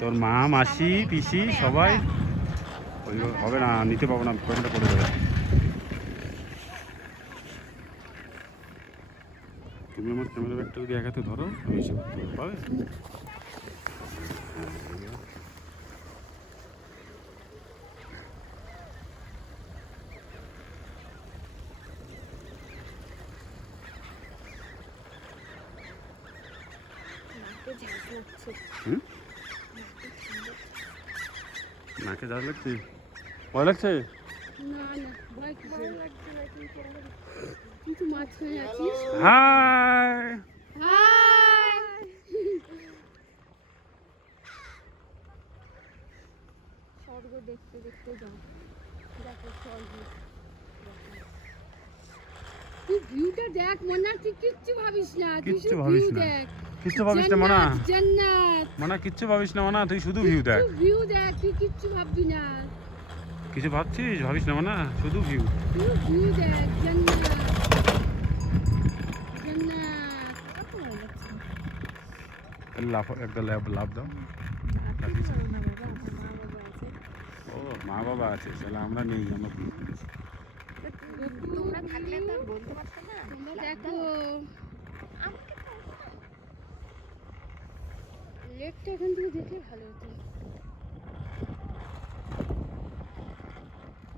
তোর মা মাসি পিসি সবাই ওই হবে না, নিতে পাবো না, পেনটা পড়ে যাবে। তুমি আমার ক্যামেরা ব্যাগটা যদি একাতে ধরো আমি এসে করতে পারবো, পাবে? হুম, নাকে ঝাঁজ লাগছে, ভয় লাগছে? হাই স্বর্গ দেখতে দেখতে যাও, দেখো স্বর্গ। তুই ভিউটা দেখ মনা, তুই কিচ্ছু ভাবিস না, তুই কিচ্ছু শুধু ভাবিস ভিউ না, দেখ। কিচ্ছু ভাবিস না মানা, জান্নাত মানা কিচ্ছু ভাবিস না মানা, তুই শুধু ভিউ দেখ। ভিউ দেখ, তুই কিচ্ছু ভাববি না, কিছু ভাবছিস? ভাবিস না মানা, শুধু ভিউ। তুই ভিউ দেখ। জান্নাত জান্নাত লাভ একটা লাভ দাও। ও মা বাবা আছে, তাহলে আমরা নেই, আমরা ভিউ করেছি। তোমরা থাকলে তো আর বলতে পারতো না। তোমরা দেখো লেকটা এখান থেকে দেখে ভালো হতো।